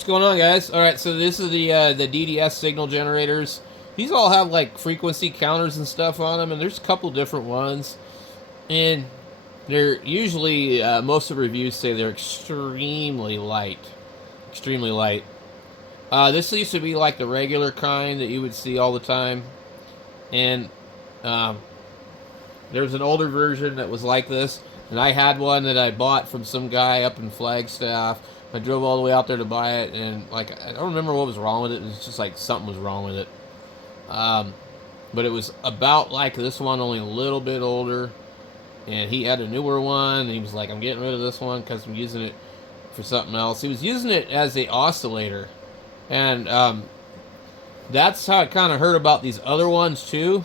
What's going on, guys? All right, so this is the DDS signal generators. These all have like frequency counters and stuff on them, and there's a couple different ones. And they're usually most of the reviews say they're extremely light, extremely light. This used to be like the regular kind that you would see all the time, and um, there's an older version that was like this, and I had one that I bought from some guy up in Flagstaff. I drove all the way out there to buy it, and like I don't remember what was wrong with it. It was just like something was wrong with it. Um, but it was about like this one, only a little bit older. And he had a newer one, and he was like, "I'm getting rid of this one because I'm using it for something else." He was using it as a oscillator, and that's how I kind of heard about these other ones too.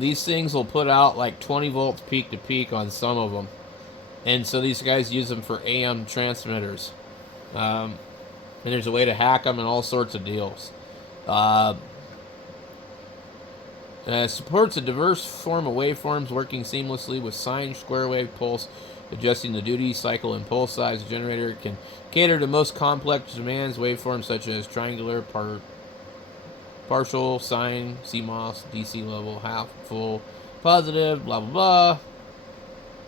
These things will put out like 20 volts peak to peak on some of them. And so these guys use them for AM transmitters. And there's a way to hack them and all sorts of deals. Supports a diverse form of waveforms working seamlessly with sine, square wave, pulse, adjusting the duty cycle and pulse size. The generator can cater to most complex demands, waveforms such as triangular, partial, sine, CMOS, DC level, half, full, positive, blah, blah, blah.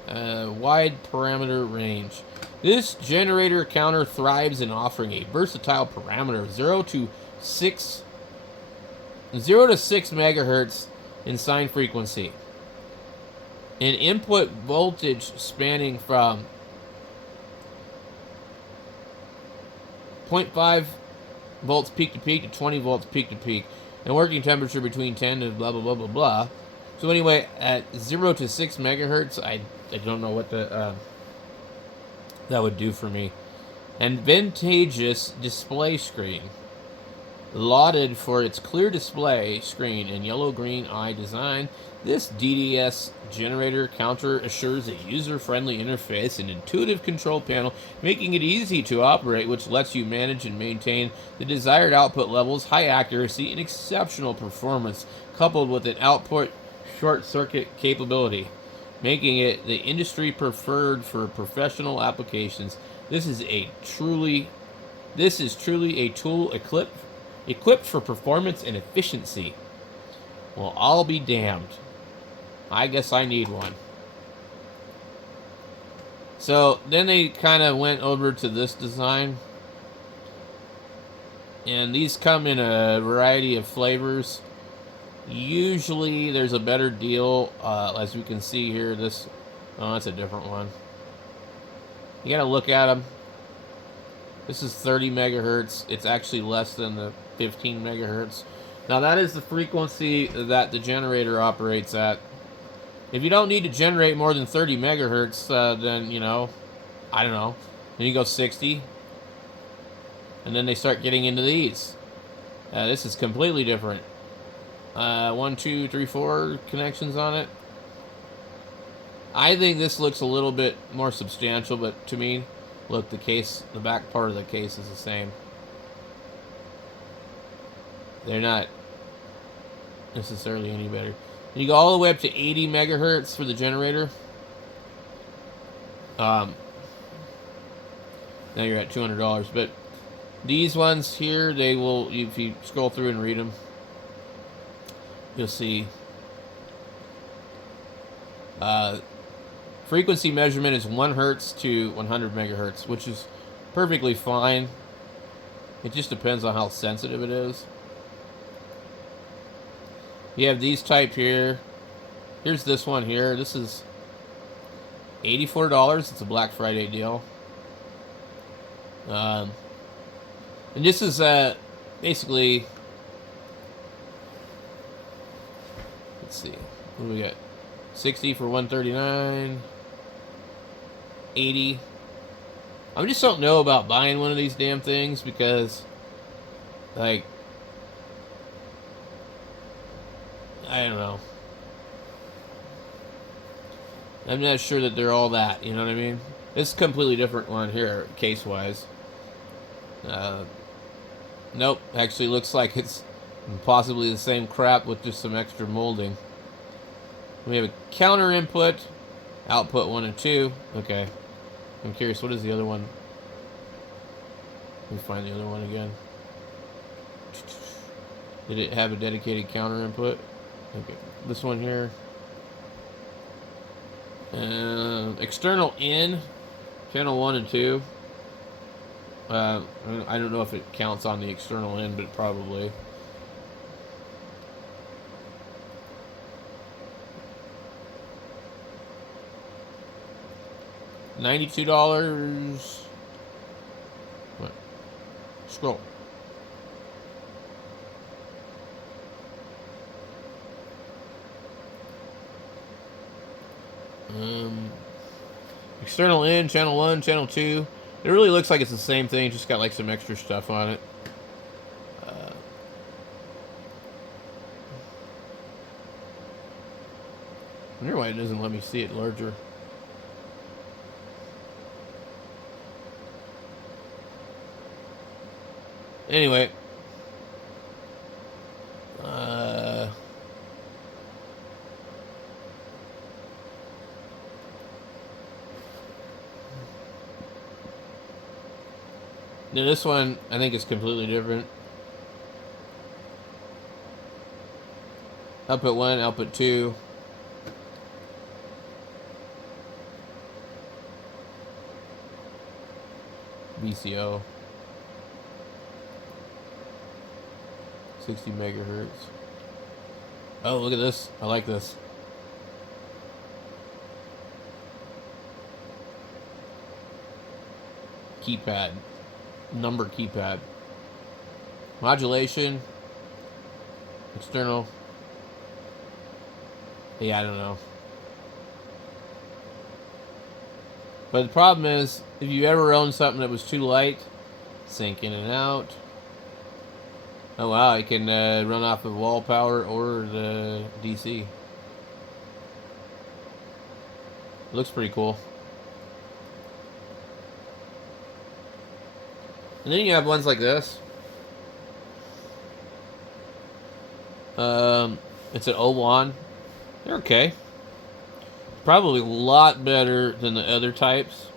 Wide parameter range. This generator counter thrives in offering a versatile parameter 0 to 6 megahertz in sine frequency. An input voltage spanning from 0.5 volts peak to peak to 20 volts peak to peak, and working temperature between 10 and blah blah blah blah blah. So anyway, at 0 to 6 megahertz, I don't know what that would do for me. And vintageous display screen, lauded for its clear display screen and yellow-green eye design, this DDS generator counter assures a user-friendly interface and intuitive control panel, making it easy to operate, which lets you manage and maintain the desired output levels, high accuracy, and exceptional performance, coupled with an output short-circuit capability, making it the industry preferred for professional applications. This is truly a tool equipped for performance and efficiency. Well, I'll be damned. I guess I need one. So then they kind of went over to this design. And these come in a variety of flavors. Usually there's a better deal. As we can see here, that's a different one. You gotta look at them. This is 30 megahertz. It's actually less than the 15 megahertz. Now that is the frequency that the generator operates at. If you don't need to generate more than 30 megahertz, then, I don't know. Then you go 60. And then they start getting into these. This is completely different. 1, 2, 3, 4 connections on it. I think this looks a little bit more substantial, but to me, look, the back part of the case is the same. They're not necessarily any better. You go all the way up to 80 megahertz for the generator. Now you're at $200, but these ones here, they will, if you scroll through and read them, you'll see frequency measurement is 1 hertz to 100 megahertz, which is perfectly fine. It just depends on how sensitive it is. You have these type here. Here's this one here. This is $84. It's a Black Friday deal. And this is basically, let's see, what do we got? 60 for 139. 80. I just don't know about buying one of these damn things because, like, I don't know. I'm not sure that they're all that, you know what I mean? It's a completely different one here, case-wise. Nope, actually looks like it's possibly the same crap with just some extra molding. We have a counter input, output 1 and 2. Okay. I'm curious, what is the other one? Let me find the other one again. Did it have a dedicated counter input? Okay, this one here. External in, channel 1 and 2. I don't know if it counts on the external in, but probably. $92. What? Scroll. External in, channel 1, channel 2. It really looks like it's the same thing, just got like some extra stuff on it. I wonder why it doesn't let me see it larger. Anyway. Now this one, I think is completely different. Output 1, output 2. VCO. 60 megahertz. Oh, look at this. I like this. Keypad. Number keypad. Modulation. External. Yeah, I don't know. But the problem is, if you ever owned something that was too light, sync in and out. Oh wow, it can run off of wall power or the DC. Looks pretty cool. And then you have ones like this. It's an O1. They're okay. Probably a lot better than the other types.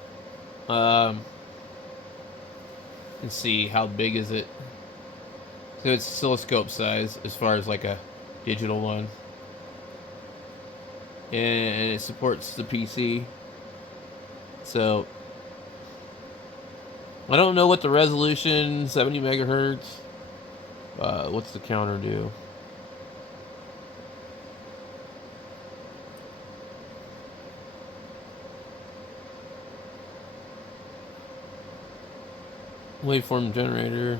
Let's see, how big is it? So it's oscilloscope size as far as like a digital one. And it supports the PC. So I don't know what the resolution, 70 megahertz. What's the counter do? Waveform generator.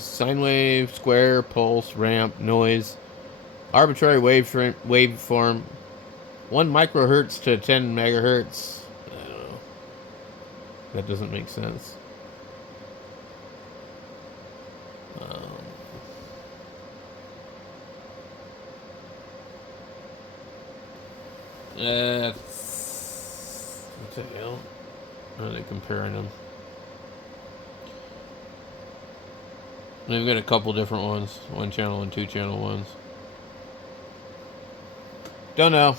Sine wave, square, pulse, ramp, noise, arbitrary waveform, 1 microhertz to 10 megahertz. I don't know. That doesn't make sense. What the hell? How are they comparing them? They've got a couple different ones. 1 channel and 2 channel ones. Don't know.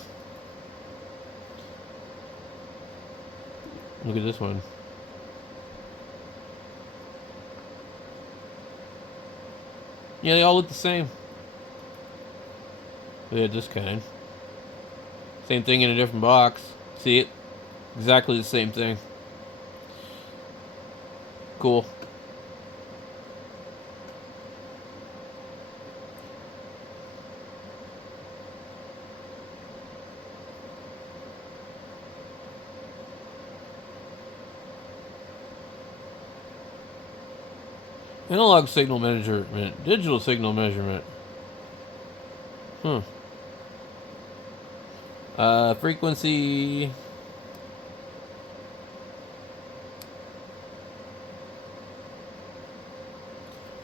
Look at this one. Yeah, they all look the same. We had this kind. Same thing in a different box. See it? Exactly the same thing. Cool. Analog signal measurement, digital signal measurement. Frequency.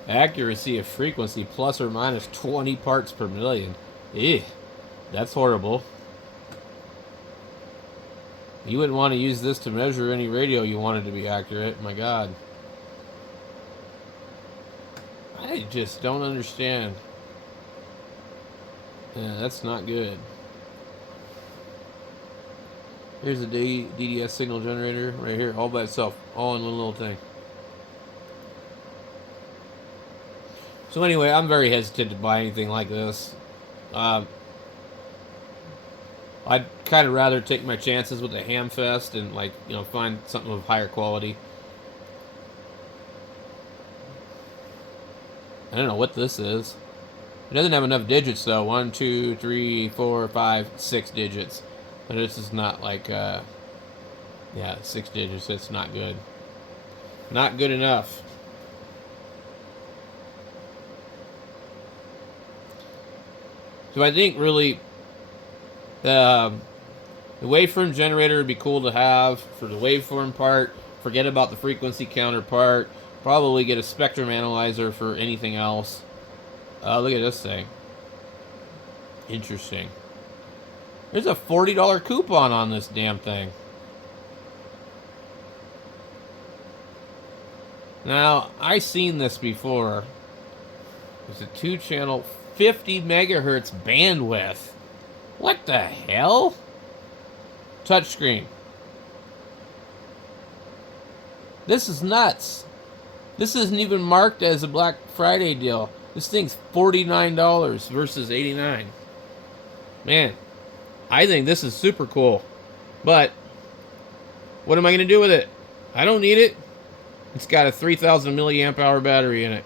Accuracy of frequency plus or minus 20 parts per million. Ew, that's horrible. You wouldn't want to use this to measure any radio you wanted to be accurate. My God. I just don't understand. Yeah, that's not good. Here's the DDS signal generator right here, all by itself, all in one little thing. So anyway, I'm very hesitant to buy anything like this. Um, I'd kind of rather take my chances with the Hamfest and, like, you know, find something of higher quality. I don't know what this is. It doesn't have enough digits though. 1, 2, 3, 4, 5, 6 digits. But this is not like, yeah, 6 digits. It's not good. Not good enough. So I think really the waveform generator would be cool to have for the waveform part. Forget about the frequency counter part. Probably get a spectrum analyzer for anything else. Look at this thing. Interesting. There's a $40 coupon on this damn thing. Now, I seen this before. It's a 2-channel, 50 megahertz bandwidth. What the hell? Touchscreen. This is nuts. This isn't even marked as a Black Friday deal. This thing's $49 versus $89. Man, I think this is super cool. But what am I going to do with it? I don't need it. It's got a 3,000 milliamp hour battery in it.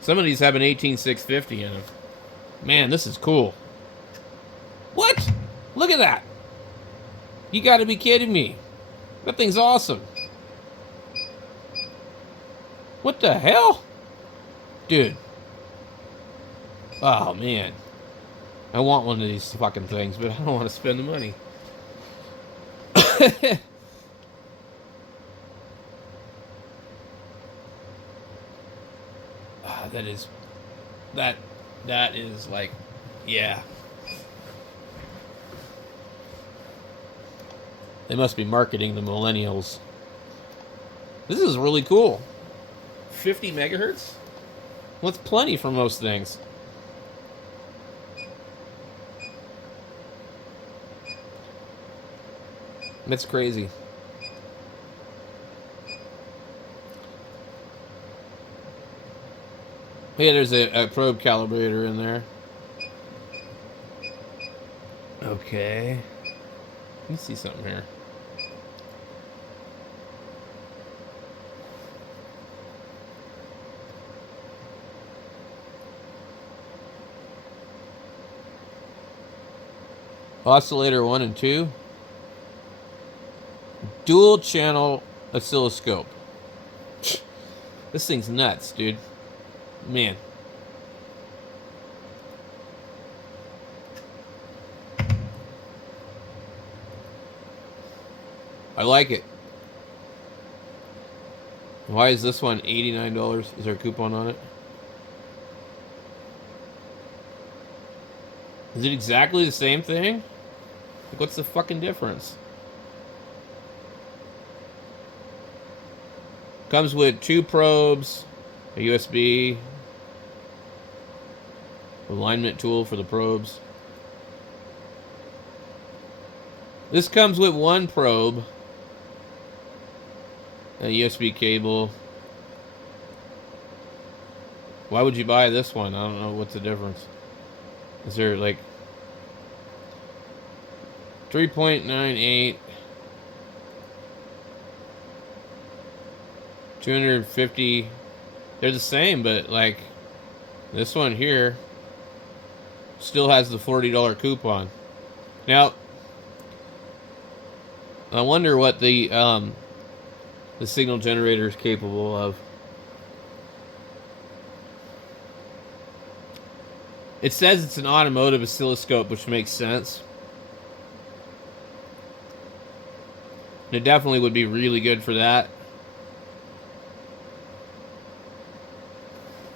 Some of these have an 18650 in them. Man, this is cool. What? Look at that. You got to be kidding me. That thing's awesome. What the hell? Dude. Oh, man. I want one of these fucking things, but I don't want to spend the money. That is like, yeah. They must be marketing the millennials. This is really cool. 50 megahertz? Well, that's plenty for most things. That's crazy. Yeah, there's a probe calibrator in there. Okay. Let me see something here. Oscillator 1 and 2. Dual channel oscilloscope. This thing's nuts, dude. Man. I like it. Why is this one $89? Is there a coupon on it? Is it exactly the same thing? Like, what's the fucking difference? Comes with 2 probes, a USB, alignment tool for the probes. This comes with 1 probe, a USB cable. Why would you buy this one? I don't know what's the difference. Is there like 3.98, 250? They're the same, but like this one here still has the $40 coupon. Now, I wonder what the signal generator is capable of. It says it's an automotive oscilloscope, which makes sense. And it definitely would be really good for that.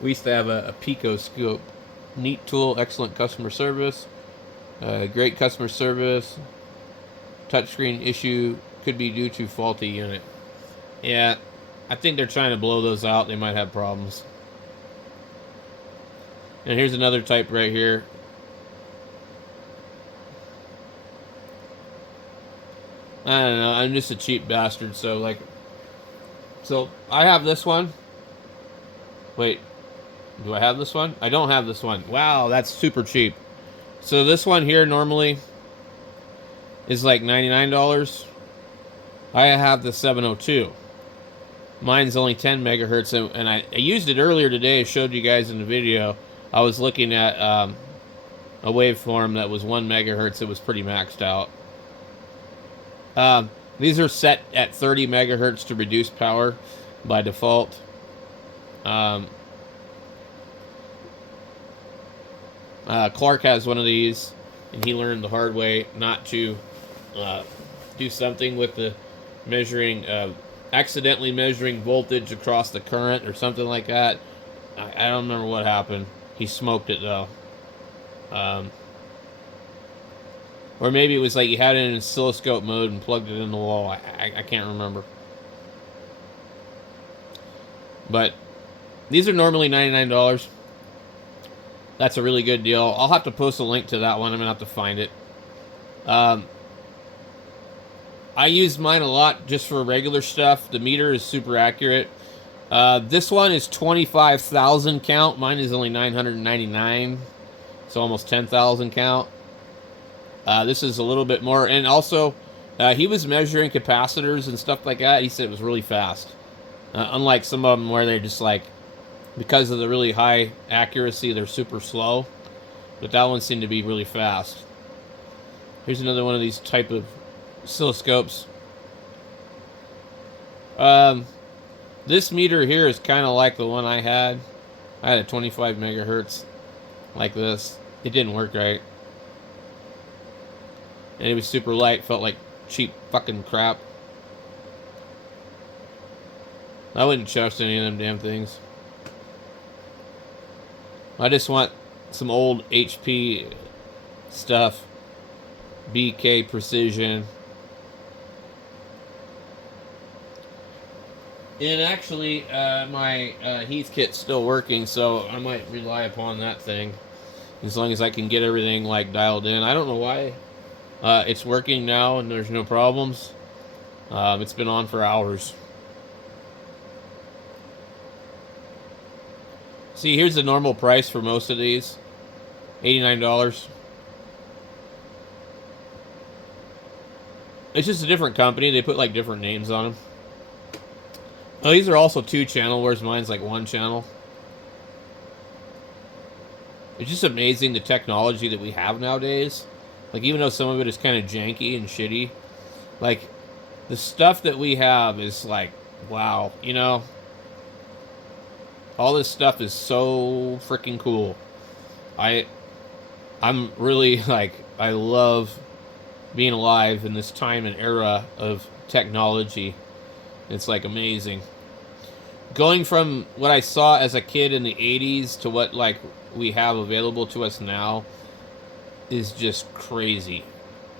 We used to have a Pico scope. Neat tool, excellent customer service. Great customer service. Touchscreen issue could be due to faulty unit. Yeah, I think they're trying to blow those out. They might have problems. And here's another type right here. I don't know. I'm just a cheap bastard. So like, so I have this one. Wait, do I have this one? I don't have this one. Wow, that's super cheap. So this one here normally is like $99. I have the 702. Mine's only 10 megahertz, and I used it earlier today. I showed you guys in the video. I was looking at a waveform that was 1 megahertz. It was pretty maxed out. These are set at 30 megahertz to reduce power by default. Clark has one of these, and he learned the hard way not to do something with the measuring, accidentally measuring voltage across the current or something like that. I don't remember what happened. He smoked it though. Or maybe it was like you had it in oscilloscope mode and plugged it in the wall. I can't remember. But these are normally $99. That's a really good deal. I'll have to post a link to that one. I'm going to have to find it. I use mine a lot just for regular stuff. The meter is super accurate. This one is 25,000 count. Mine is only 999. So almost 10,000 count. This is a little bit more. And also, he was measuring capacitors and stuff like that. He said it was really fast. Unlike some of them where they're just like, because of the really high accuracy, they're super slow. But that one seemed to be really fast. Here's another one of these type of oscilloscopes. This meter here is kind of like the one I had. I had a 25 megahertz like this. It didn't work right. And it was super light. Felt like cheap fucking crap. I wouldn't trust any of them damn things. I just want some old HP stuff. BK Precision. And actually, my Heath kit's still working, so I might rely upon that thing. As long as I can get everything like dialed in. I don't know why it's working now and there's no problems. It's been on for hours. See, here's the normal price for most of these. $89. It's just a different company. They put like different names on them. Oh, these are also 2-channel, whereas mine's like 1-channel. It's just amazing the technology that we have nowadays. Like, even though some of it is kind of janky and shitty, like, the stuff that we have is like, wow, you know? All this stuff is so freaking cool. I'm really, like, I love being alive in this time and era of technology. It's, like, amazing. Going from what I saw as a kid in the 80s to what, like, we have available to us now is just crazy.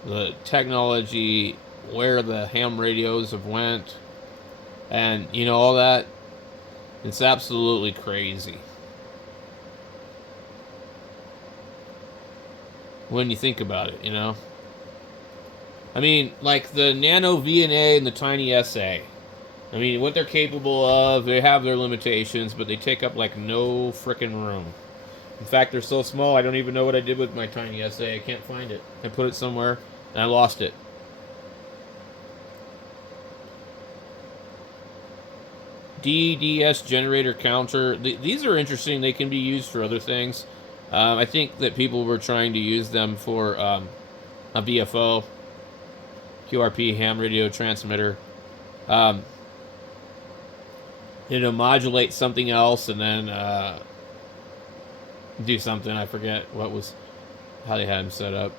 The technology, where the ham radios have went, and, you know, all that. It's absolutely crazy. When you think about it, you know? I mean, like the Nano VNA and the Tiny SA. I mean, what they're capable of, they have their limitations, but they take up like no frickin' room. In fact, they're so small, I don't even know what I did with my Tiny SA. I can't find it. I put it somewhere, and I lost it. DDS generator counter. These are interesting. They can be used for other things. I think that people were trying to use them for a VFO, QRP ham radio transmitter. You know, modulate something else and then do something. I forget what was, how they had them set up.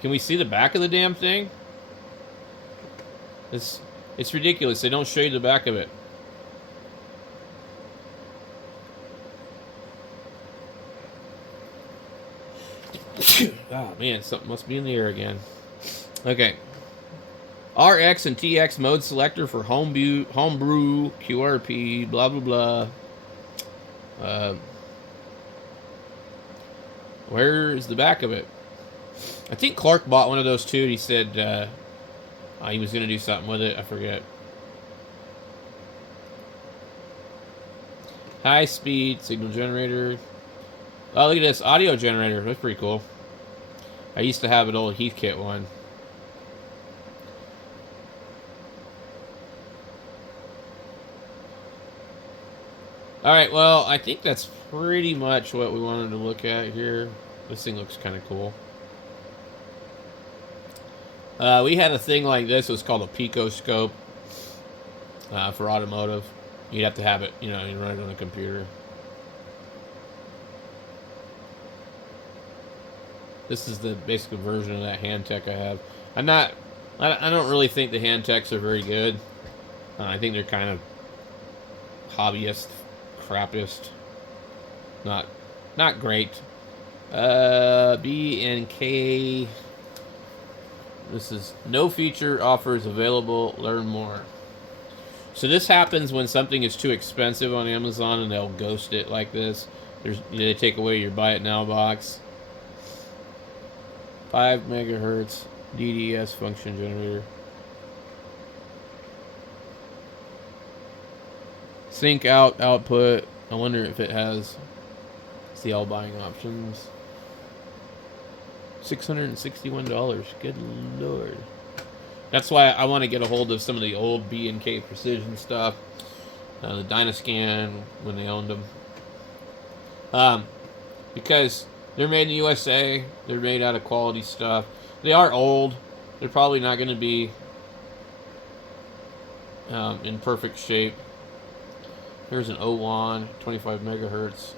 Can we see the back of the damn thing? It's ridiculous. They don't show you the back of it. Oh man, something must be in the air again. Okay. RX and TX mode selector for homebrew QRP, blah blah blah. Where is the back of it? I think Clark bought one of those too. And he said He was going to do something with it. I forget. High speed signal generator. Oh, look at this audio generator. That's pretty cool. I used to have an old Heathkit one. Alright, well, I think that's pretty much what we wanted to look at here. This thing looks kind of cool. We had a thing like this. It was called a picoscope for automotive. You'd have to have it, you run it on a computer. This is the basic version of that hand tech I have. I don't really think the hand techs are very good. I think they're kind of hobbyist, crapist. Not great. B and K. This is no feature offers available. Learn more. So this happens when something is too expensive on Amazon and they'll ghost it like this. They take away your buy it now box. 5 megahertz DDS function generator. Sync out output. I wonder if it has. See all buying options. $661. Good lord. That's why I want to get a hold of some of the old B&K Precision stuff. The Dynascan when they owned them. Because they're made in the USA. They're made out of quality stuff. They are old. They're probably not going to be in perfect shape. Here's an O1, 25 megahertz,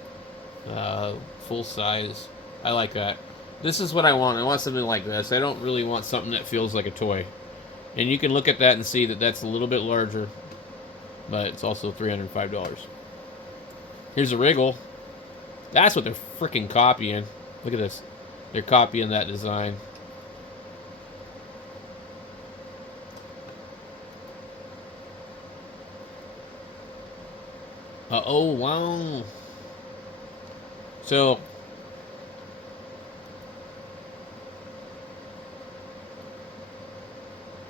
full size. I like that. This is what I want. I want something like this. I don't really want something that feels like a toy. And you can look at that and see that that's a little bit larger, but it's also $305. Here's a Wriggle. That's what they're freaking copying. Look at this. They're copying that design. Oh, wow. So,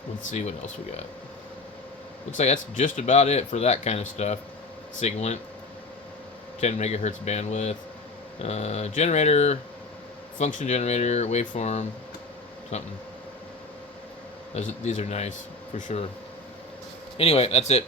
let's see what else we got. Looks like that's just about it for that kind of stuff. Signalant. 10 megahertz bandwidth. Generator. Function generator. Waveform. Something. These are nice, for sure. Anyway, that's it.